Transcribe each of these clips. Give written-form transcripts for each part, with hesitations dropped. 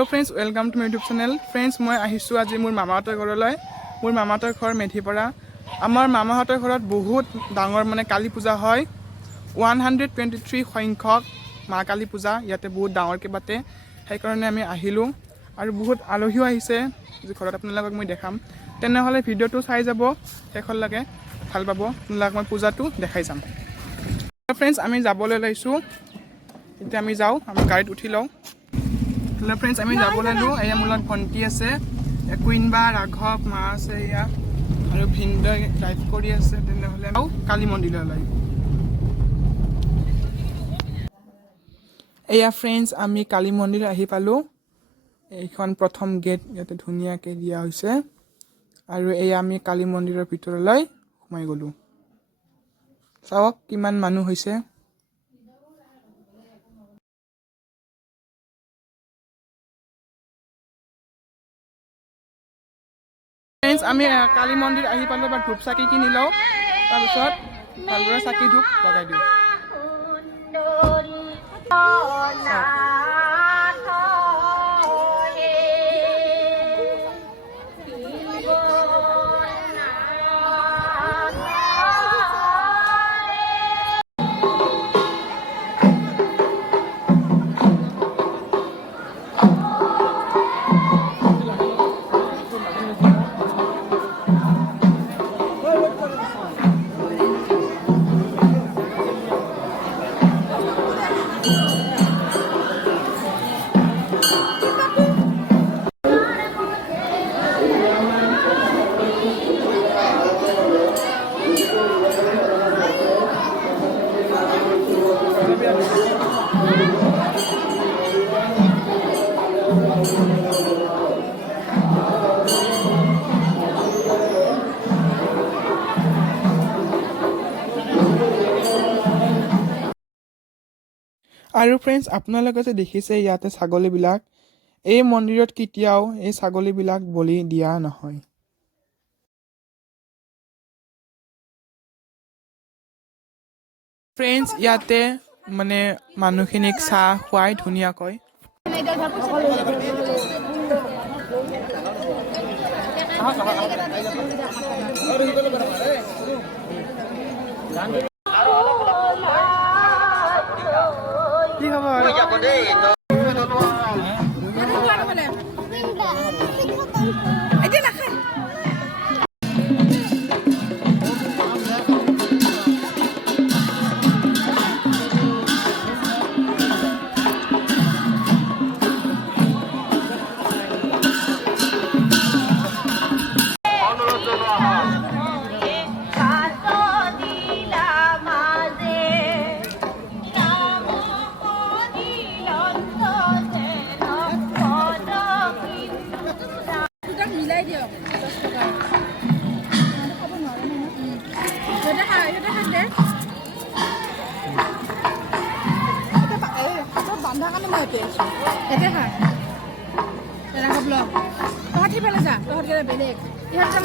Hello friends, welcome to my YouTube channel. Friends, মই আহিছো আজি মোৰ মামাহঁতৰ ঘৰলৈ। মোৰ মামাহঁতৰ ঘৰ মেধিপৰা। আমাৰ মামাহঁতৰ ঘৰত বহুত ডাঙৰ মানে কালী পূজা হয়। 123 সংখ্যক মা কালী পূজা ইয়াতে বহুত ডাঙৰকৈ পাতে। সেইকাৰণে আমি আহিলো আৰু বহুত আলহীও আহিছে যে ঘৰত আপোনালোকক মই দেখাম। তেনেহলে ভিডিওটো চাই যাব শেষলৈকে ভাল পাব। আপোনালোকক মই পূজাটো দেখাই যাম। ফ্ৰেণ্ডছ, আমি যাবলৈ লৈছো। এতিয়া আমি যাওঁ, আমি গাড়ীত উঠি লওঁ। Hello friends, আমি যাব লালো। এয়া মোৰ লগত ভণ্টি আছে, কুইন বা ৰাঘৱ মা আছে এয়া আৰু ভিনদেউ ড্ৰাইভ কৰি আছে। তেনেহ'লে কালী মন্দিৰলৈ। এয়া ফ্ৰেণ্ডছ, আমি কালী মন্দিৰ আহি পালোঁ। এইখন প্ৰথম গেট ইয়াতে ধুনীয়াকৈ দিয়া হৈছে আৰু এয়া আমি কালী মন্দিৰৰ ভিতৰলৈ সোমাই গ'লোঁ। চাওক কিমান মানুহ হৈছে। ফ্ৰেণ্ডছ, আমি কালী মন্দিৰ আহি পালোঁ। এবাৰ ধূপ চাকি কিনি লওঁ, তাৰপিছত ভালদৰে চাকি ধূপ লগাই দিওঁ। আৰু ফ্ৰেণ্ডছ, আপোনালোকে যে দেখিছে ইয়াতে ছাগলীবিলাক, এই মন্দিৰত কেতিয়াও এই ছাগলীবিলাক বলি দিয়া নহয়। ফ্ৰেণ্ডছ, ইয়াতে মানে মানুহখিনিক চাহ খুৱাই ধুনীয়াকৈ। কি খবৰ?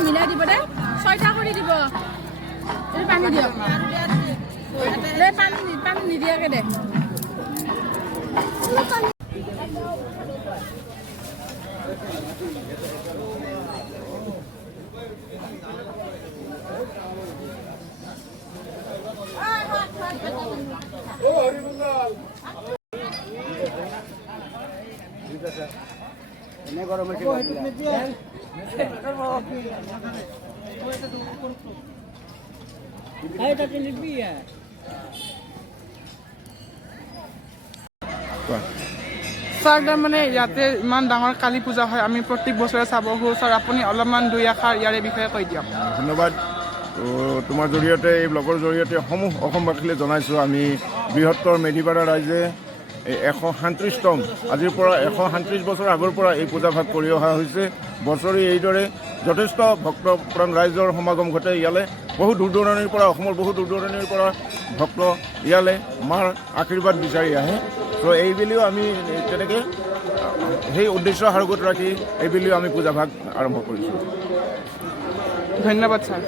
মিলাই দিব দে, 6টা কৰি দিব। পানী দিয়ক, পানী নিদিয়াকে দে। মানে ইয়াতে ইমান ডাঙৰ কালী পূজা হয়, আমি প্ৰত্যেক বছৰে চাব আহোঁ। ছাৰ, আপুনি অলপমান দুই এষাৰ ইয়াৰে বিষয়ে কৈ দিয়ক। ধন্যবাদ। তোমাৰ জৰিয়তে, এই ব্লগৰ জৰিয়তে সমূহ অসমবাসীলৈ জনাইছোঁ, আমি বৃহত্তৰ মেধিপাৰা ৰাইজে 137তম, আজিৰ পৰা 137 বছৰ আগৰ পৰা এই পূজাভাগ কৰি অহা হৈছে। বছৰি এইদৰে যথেষ্ট ভক্তপ্ৰাণ ৰাইজৰ সমাগম ঘটে ইয়ালৈ। বহু দূৰ দূৰণিৰ পৰা, অসমৰ বহু দূৰ দূৰণিৰ পৰা ভক্ত ইয়ালৈ মাৰ আশীৰ্বাদ বিচাৰি আহে। তো এইবুলিও আমি তেনেকৈ সেই উদ্দেশ্য সাৰোগত ৰাখি এইবুলিও আমি পূজাভাগ আৰম্ভ কৰিছোঁ। ধন্যবাদ ছাৰ।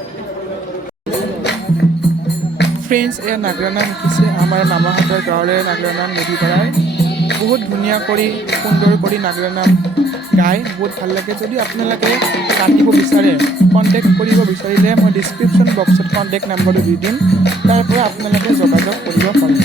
ফ্ৰেণ্ডছ, এয়া নাগৰা নাম শিকিছে আমাৰ মামাহঁতৰ গাঁৱৰে নাগৰা নাম মেধিপাৰাৰ। বহুত ধুনীয়া কৰি সুন্দৰ কৰি নাগাৰা নাম গাই বহুত ভাল লাগে। যদি আপোনালোকে মাতিব বিচাৰে কণ্টেক্ট কৰিব বিচাৰিলে মই ডিছক্ৰিপশ্যন বক্সত কণ্টেক্ট নম্বৰটো দি দিম, তাৰ পৰা আপোনালোকে যোগাযোগ কৰিব পাৰে।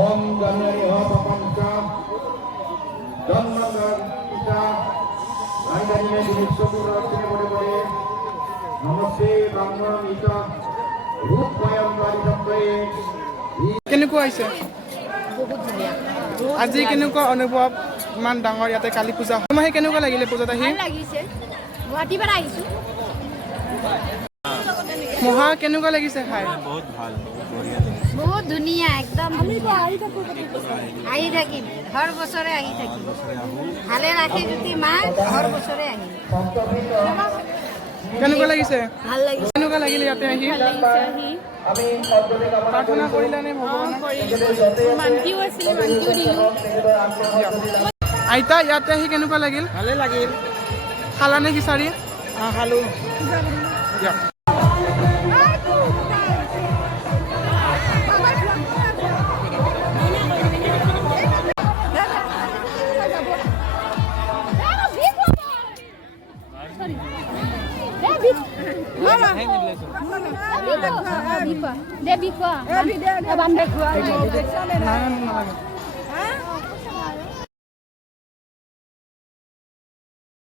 Om Ganari Papanca dan Nagar kita lainnya di Sukura sini boleh Namaste Brahma Mita Rupayam Gari Sampai. কেনেকুৱা হৈছে বহুত ধুনীয়া আজি? কেনেকুৱা অনুভৱ ইমান ডাঙৰ ইয়াতে কালী পূজা? তোমাৰ সেই কেনেকুৱা লাগিলে পূজাত আহি? ভাল লাগিছে। গুৱাহাটীৰ পৰা আহিছোঁ। মহা কেনেকুৱা লাগিছে খাই? বহুত ধুনীয়া একদম ধুনীয়া। আহি থাকিম, হৰ বছৰে আহি থাকিম। ভালে ৰাখি যদি মা হৰ বছৰে আহিম। কেনেকুৱা লাগিছে? ভাল লাগিছে। কেনেকুৱা লাগিলে ইয়াতে আহি? প্ৰাৰ্থনা কৰিলানে ভগৱানক? মান্তিও আছিলে, মান্তিও দিলোঁ। আইতা ইয়াতে আহি কেনেকুৱা লাগিল? ভালে লাগিল। খালানে খিচাৰি? খালোঁ। দিয়ক। নালাগে।